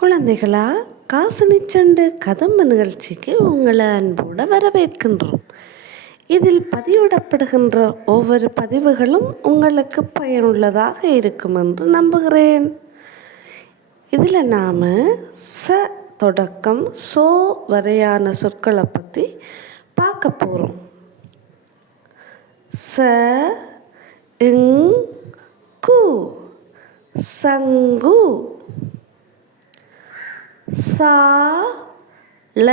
குழந்தைகளா, காசினிச்சண்டு கதம்ப நிகழ்ச்சிக்கு உங்களை அன்போடு வரவேற்கின்றோம். இதில் பதிவிடப்படுகின்ற ஒவ்வொரு பதிவுகளும் உங்களுக்கு பயனுள்ளதாக இருக்கும் என்று நம்புகிறேன். இதில் நாம் ச தொடக்கம் சோ வரையான சொற்களை பற்றி பார்க்க போகிறோம். ச இங் கு சங்கு, சா ல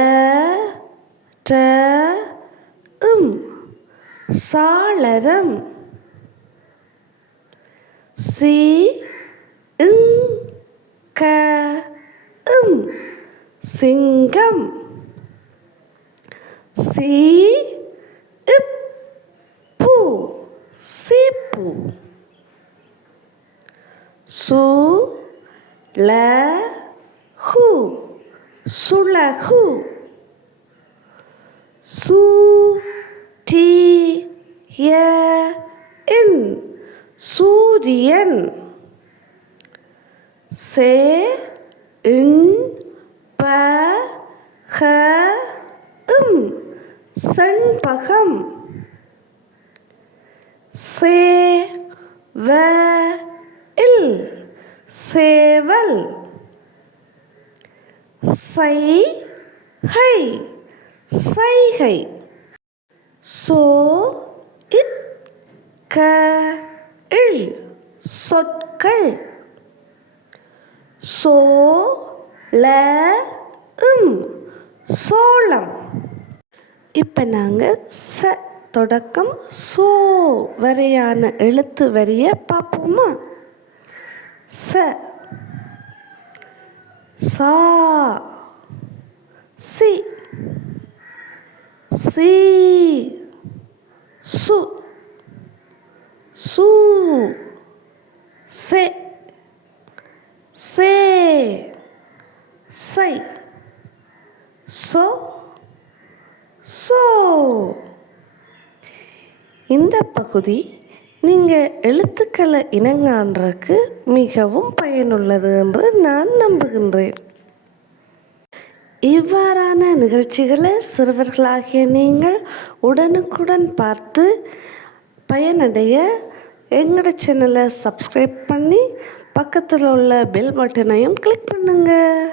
ட இம் சாளரம், சி இங் க இம் சிங்கம், சி இப் பு சீப்பு, சு ல ஹு சுளகு, சு டி ய இன் சூரியன், சே இன் ப ஹ இம் செண்பகம், சே வ இல் சேவல், சை ஹை சைகை, சோ இட் க இல் சொற்கள், சோ ல இம் சோளம். இப்போ நாங்கள் ச தொடக்கம் சோ வரையான எழுத்து வரியை பார்ப்போமா? ச, சா, சி, சி, சு, சு, சே, சே, சை, சோ, சோ. இந்த பகுதி நீங்கள் எழுத்துக்களை இனங்காண்றதுக்கு மிகவும் பயனுள்ளது என்று நான் நம்புகின்றேன். இவ்வாறான நிகழ்ச்சிகளை சிறுவர்களாகிய நீங்கள் உடனுக்குடன் பார்த்து பயனடைய எங்களோட சேனலை சப்ஸ்கிரைப் பண்ணி பக்கத்தில் உள்ள பெல் பட்டனையும் கிளிக் பண்ணுங்கள்.